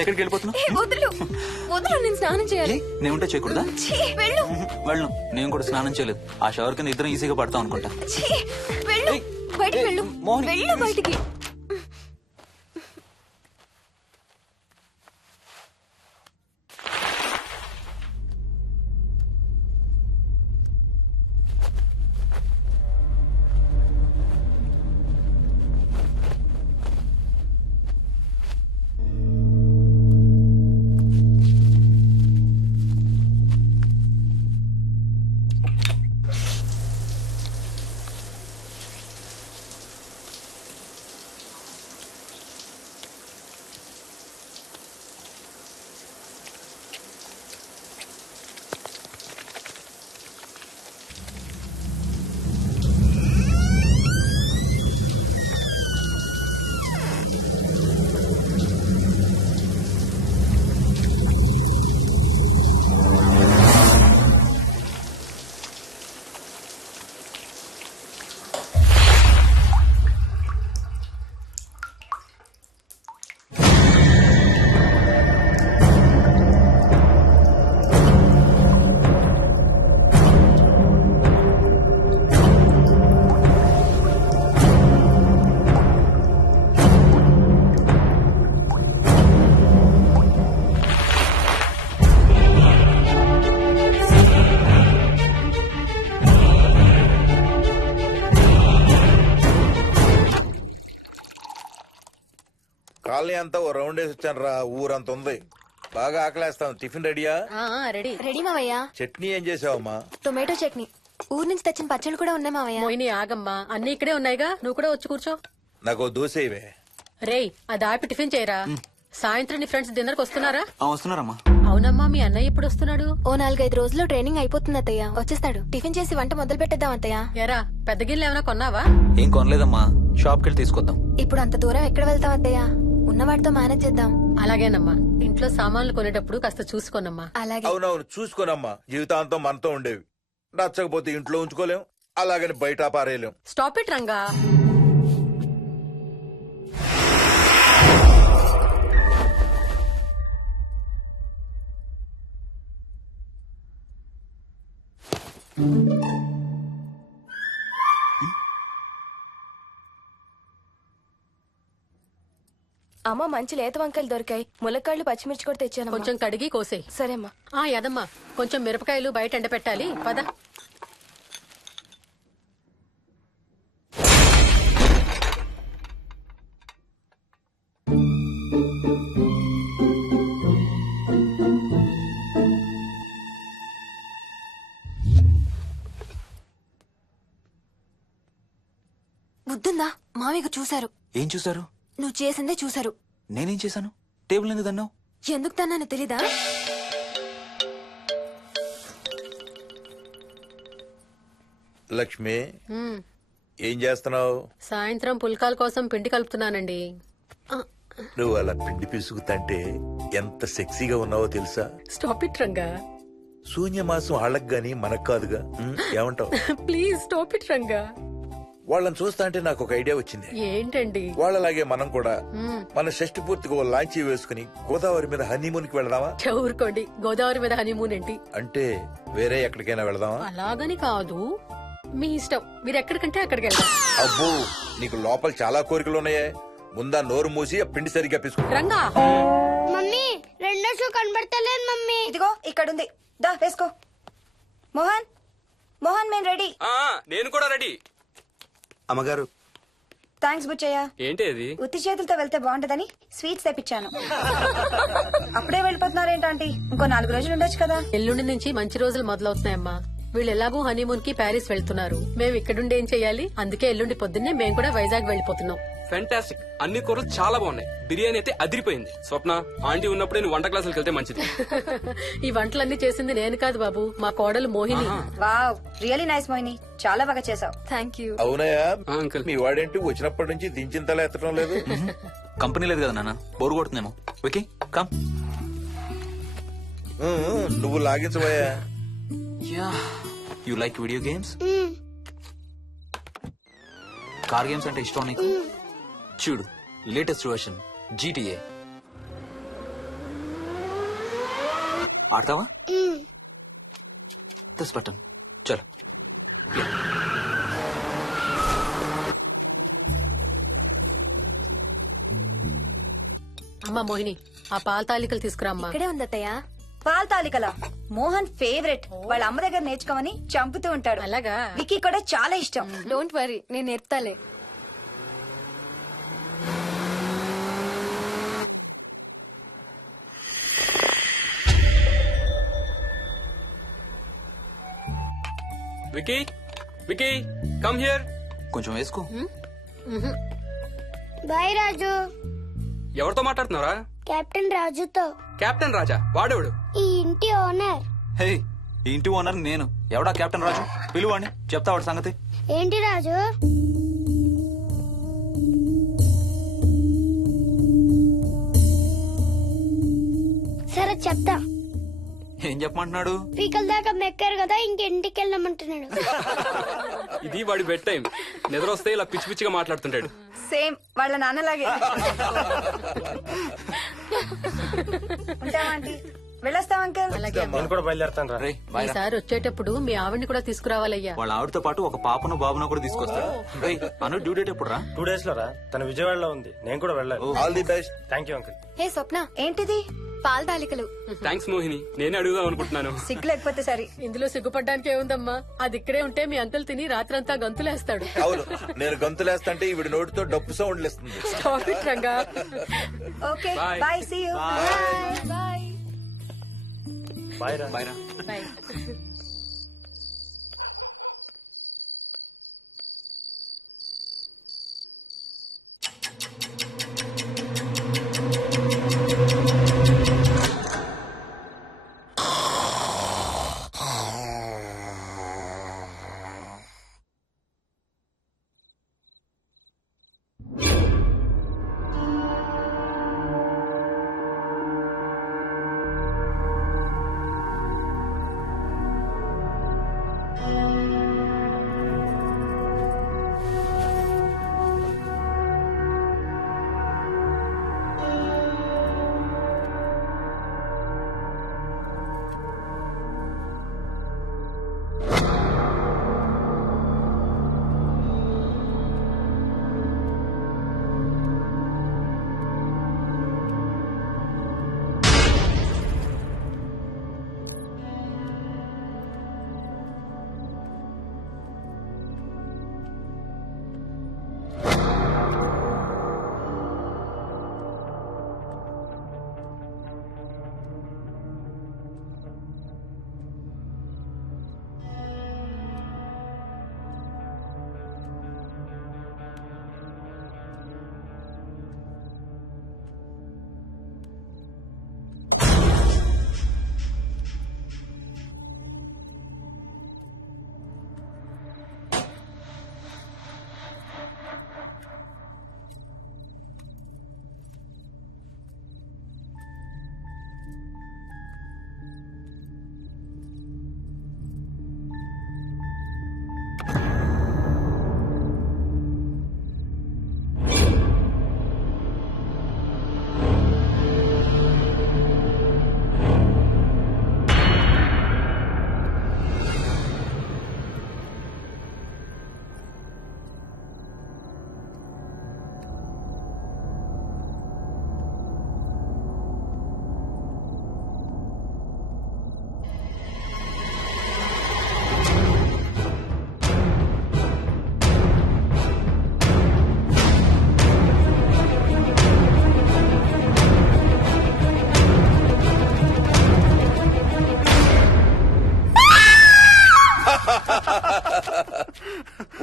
ఎక్కడికి వెళ్ళిపోతున్నావు? వదులు వదులు, నేను స్నానం చేయాలి. నేను ఉంటే చేయకూడదా? వెళ్ళు. వెళ్ళు. నేను కూడా స్నానం చేయలేదు. ఆ షవర్ కింద ఇద్దరం ఈజీగా పడతాం అనుకుంటా. వెళ్ళు, బయటికి వెళ్ళు. మోహిని, వెళ్ళు బయటికి. కాలనీ అంతా ఓ రౌండ్ వేసి వచ్చాను రా. ఊరంత ఉంది. బాగా ఆకలేస్తాం. టిఫిన్ రెడీయా? రెడీ రెడీ మావయ్య. చట్నీ ఏం చేసావమ్మా? టొమాటో చట్నీ. ఊరు నుంచి తెచ్చిన పచ్చళ్ళు కూడా ఉన్నాయి మావయ్య. మోయిని ఆగమ్మా, అన్ని ఇక్కడే ఉన్నాయిగా, నువ్వు కూడా వచ్చి కూర్చో. నాకు దోశ ఇవే. రేయ్, అది ఆపి టిఫిన్ చేయరా. సాయంత్రం నీ ఫ్రెండ్స్ డిన్నర్ కి వస్తున్నారా? వస్తున్నారమ్మా. అవునమ్మా, మీ అన్నయ్య ఎప్పుడు వస్తున్నాడు? ఓ 4-5 రోజుల్లో ట్రైనింగ్ అయిపోతుంది అత్తయ్య. వచ్చేస్తాడు. టిఫిన్ చేసి వంట మొదలు పెట్టేద్దాం అత్తయ్య. ఎరా, పెద్ద గిన్నెలు ఏమైనా కొన్నావా? ఏం కొనలేదమ్మా. షాప్ కెళ్ళి తీసుకొద్దాం. ఇప్పుడు అంత దూరం ఎక్కడ వెళ్తాం అత్తయ్య? ఉన్న వాటితో మేనేజ్ చేద్దాం. అలాగేనమ్మా, ఇంట్లో సామాన్లు కొనేటప్పుడు కాస్త చూసుకోనమ్మా. అలాగే. అవునవును, చూసుకోనమ్మా. జీవితాంతం మనతో ఉండేవి. నచ్చకపోతే ఇంట్లో ఉంచుకోలేం, అలాగని బయట పారేయలేం. Stop it Ranga. అమ్మ, మంచి లేత వంకాయలు దొరికాయి. ములక్కాళ్ళు, పచ్చిమిర్చి కూడా తెచ్చాను. కొంచెం కడిగి కోసేయ్. సరేమ్మా. యదమ్మా, కొంచెం మిరపకాయలు బయట ఎండ పెట్టాలి. పద. బుద్ధుందా? మామయ్య చూశారు. ఏం చూసారు? నువ్వు చేసిందే చూశారు. నేనేం చేశాను? టేబుల్ ఎందుకు దన్నావు? ఎందుకు తన్నాను తెలీదా? లక్ష్మి, ఏం చేస్తున్నావు? సాయంత్రం పుల్కాల కోసం పిండి కలుపుతున్నానండి. నువ్వు అలా పిండి పిసుకుతంటే ఎంత సెక్సీగా ఉన్నావో తెలుసా? Stop it Ranga. శూన్యమాసం వాళ్ళకి గాని మనకు కాదుగా. ఏమంటావు? Please stop it Ranga. వాళ్ళని చూస్తా అంటే నాకు ఒక ఐడియా వచ్చింది. ఏంటండి? వాళ్ళలాగే మనం కూడా మన షష్టి పూర్తిగా ఓ లాంచీ వేసుకుని గోదావరి మీద హనీమూన్ కి వెళదామా? ఊరుకోండి, గోదావరి మీద హనీమూన్ ఏంటి? అంటే వేరే ఎక్కడికైనా వెళదామా? అలాగని కాదు, మీ ఇష్టం. మీరు ఎక్కడికంటే అక్కడికి వెళ్దాం. అబ్బో, నీకు లోపల చాలా కోరికలు ఉన్నాయే. ముందా నోరు మూసి ఆ పిండి సరిగ్గా పిసుకు. రంగా. మమ్మీ, రెండో షూ కనబడతలేదు మమ్మీ. ఇదిగో ఇక్కడుంది, దా వేసుకో. మోహన్, మోహన్, మేము రెడీ. నేను కూడా రెడీ. అమ్మగారు, థ్యాంక్స్ బుచ్చయ్య. ఏంటి అది? ఉత్తి చేతులతో వెళ్తే బాగుంటదని స్వీట్స్ తెప్పించాను. అప్పుడే వెళ్ళిపోతున్నారేంటి? ఇంకో 4 రోజులు ఉండొచ్చు కదా. ఎల్లుండి నుంచి మంచి రోజులు మొదలవుతున్నాయమ్మా. వీళ్ళు ఎలాగూ హనీమూన్ కి ప్యారిస్ వెళ్తున్నారు. మేము ఇక్కడుండి ఏం చెయ్యాలి? అందుకే ఎల్లుండి పొద్దున్నే మేము కూడా వైజాగ్ వెళ్ళిపోతున్నాం. ఫెంటాస్టిక్. అన్ని కూరలు చాలా బాగున్నాయి. బిర్యానీ అయితే అదిరిపోయింది. స్వప్న, ఆంటీ ఉన్నప్పుడే నువ్వు వంట క్లాసులకు వెళ్తే మంచిది. ఈ వంటలన్నీ చేసింది నేను కాదు బాబు, మా కోడలు Mohini. Wow, really nice Mohini, చాలా బాగా చేసావు. Thank you. అవునయ్యా, అంకుల్. మీ వాడేంటి వచ్చినప్పటి నుంచి దించింతలా ఎత్తడం లేదు? కంపెనీ లేదు కదా నాన్న, బోరు కొడుతుందేమో. Okay, come. నువ్వు లాగించబోయా? You like video games? Car games అంటే ఇష్టం నీకు? చూడు, లేటెస్ట్ వర్షన్ GTA. ఆడతావా మ్మ్. దస్ బటన్ చలో. అమ్మా మోహిని ఆ పాల తాలికలు తీసుకురామ్మా. ఇక్కడే ఉంది అత్తయ్య. పాల తాలికల మోహన్ ఫేవరెట్. వాళ్ళ అమ్మ దగ్గర నేర్చుకోమని చంపుతూ ఉంటాడు. అలాగా విక్కీ కూడా చాలా ఇష్టం. డోంట్ వరీ, నేను నేర్పుతాలే. Vicky Vicky come here. కొంచెం వేసుకో. బాయ్ రాజు. ఎవరితో మాట్లాడుతున్నారా? కెప్టెన్ రాజుతో. కెప్టెన్ రాజా వాడేవాడు. ఈ ఇంటి ఓనర్. హే, ఈ ఇంటి ఓనర్ నేను. ఎవడా కెప్టెన్ రాజు? పిలువాడిని, చెప్తా వాడి సంగతి. ఏంటి రాజు? సరే చెప్తా. ఏం చెప్పమంటున్నాడు? పీకల దాకా మెక్కారు కదా, ఇంటికి వెళ్ళమంటున్నాడు. ఇది వాడి బెడ్ టైం. నిద్ర వస్తే ఇలా పిచ్చి పిచ్చిగా మాట్లాడుతుంటాడు. సేమ్ వాళ్ళ నాన్నలాగే. ఉంటావా ఆంటీ? వెళ్ళొస్తాం అంకల్. అలాగే అమ్మా. నేను కూడా బయలుదేరుతాను రా. రే బాయ్ రా. ఈసారి వచ్చేటప్పుడు మీ ఆవిడ్ని కూడా తీసుకురావాలయ్యా. వాళ్ళ ఆవిడతో పాటు ఒక పాపను బాబును కూడా తీసుకొస్తాడు. రేయ్, అను డ్యూ డేట్ ఎప్పుడు రా? 2 days లో రా. తన విజయవాడలో ఉంది. నేను కూడా వెళ్ళాలి. All the best. Thank you uncle. Hey Swapna, ఏంటిది? పాల తాలికలు. థ్యాంక్స్ మోహిని, నేనే అడుగుదాం అనుకుంటున్నాను. సిగ్గు లేకపోతే సరే. ఇందులో సిగ్గుపడ్డానికి ఏముందమ్మా? అది ఇక్కడే ఉంటే మీ అంకుల్ తిని రాత్రంతా గంతులేస్తాడు. అవును, నేను గంతులేస్తంటే ఈవిడ నోటితో డప్పు సౌండ్లు ఇస్తుంది. Stop it, Ranga. Okay Bye. Bye, see you. Bye. Bye రా. బాయ్ రా. Bye.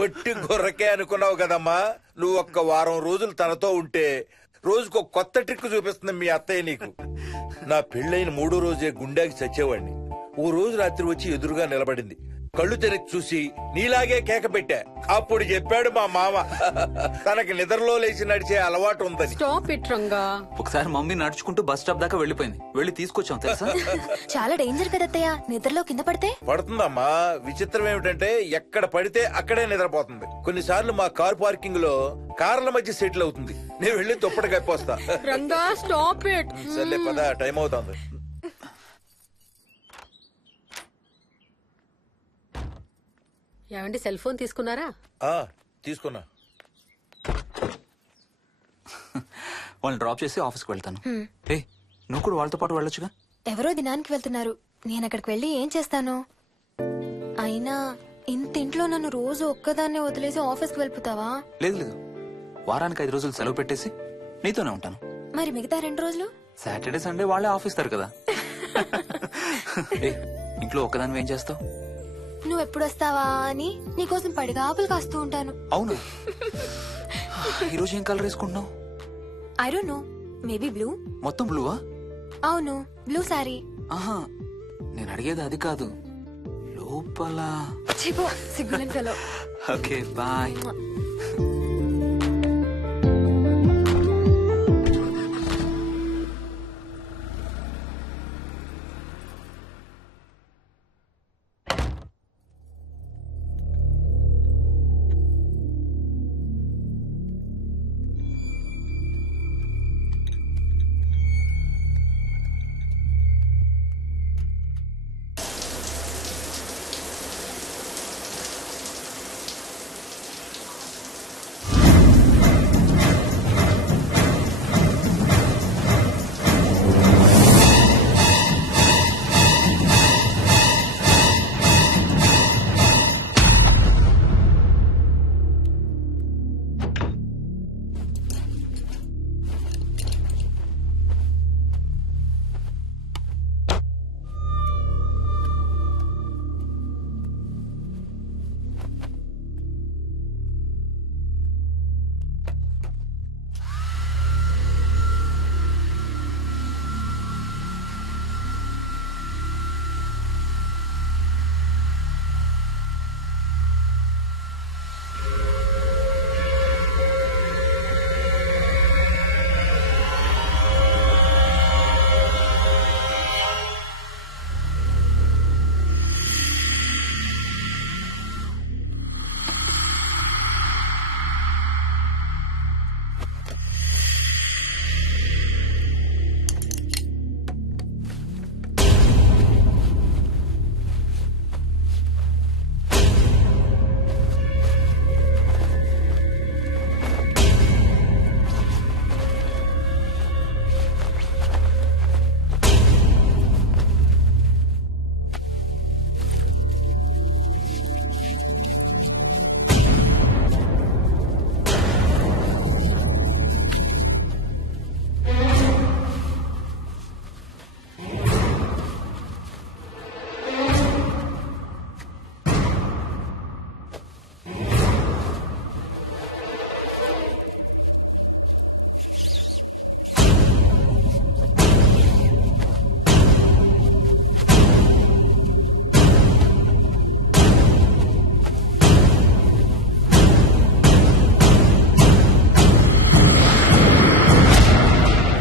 ఒట్టి గొర్రకే అనుకున్నావు కదమ్మా. నువ్వు ఒక్క వారం రోజులు తనతో ఉంటే రోజుకు ఒక కొత్త ట్రిక్ చూపిస్తుంది మీ అత్తయ్య నీకు. నా పెళ్ళైన 3వ రోజే గుండెకి చచ్చేవాడిని. ఓ రోజు రాత్రి వచ్చి ఎదురుగా నిలబడింది. కళ్ళు తెరిచి చూసి నీలాగే కేక పెట్టా. అప్పుడు చెప్పాడు మా మామ తనకి నిద్రలో లేచి నడిచే అలవాటు ఉందని. Stop it, Ranga. ఒకసారి మమ్మీ నడుచుకుంటూ బస్ స్టాప్ దాకా వెళ్ళిపోయింది. వెళ్ళి తీసుకొచ్చాం తెలుసా. చాలా డేంజర్ కదా అత్తయ్య, నిద్రలో కింద పడితే. పడుతుందమ్మా. విచిత్రం ఏమిటంటే ఎక్కడ పడితే అక్కడే నిద్రపోతుంది. కొన్నిసార్లు మా కార్ పార్కింగ్ లో కార్ల మధ్య సెటిల్ అవుతుంది. నేను వెళ్ళి దుప్పటి కప్పొస్తా. Ranga, stop it. సర్లే పద, టైం అవుతుంది. ఏమండి సెల్ ఫోన్ తీసుకున్నారా? ఆ, తీసుకున్నా. వాళ్ళని డ్రాప్ చేసి ఆఫీస్కి వెళ్తాను. ఏ నువ్వు కూడా వాళ్ళతో పాటు వెళ్ళొచ్చుగా. ఎవరో దినానికి వెళ్తున్నారు, నేను అక్కడికి వెళ్ళి ఏం చేస్తాను? అయినా ఇంత ఇంట్లో నన్ను రోజు ఒక్కదాన్నే వదిలేసి ఆఫీస్కి వెళ్ళిపోతావా? లేదు లేదు, వారానికి 5 రోజులు సెలవు పెట్టేసి నీతోనే ఉంటాను. మరి మిగతా 2 రోజులు? సాటర్డే సండే వాళ్ళే ఆఫీస్ తారు కదా. ఏ ఇంట్లో ఒక్కదాని ఏం చేస్తావు? నువ్వు ఎప్పుడు వస్తావా అని నీకోసం పడిగాపులు కాస్తూ ఉంటాను. అవును. ఈరోజు ఏం కలర్ వేసుకుంటున్నావు? I don't know, maybe blue. మొత్తం బ్లూవా? అవును, బ్లూ సారీ. ఆహా, నేను అడిగేది అది కాదు, లోపల. సిగ్గులేని ఫెలో. Okay bye.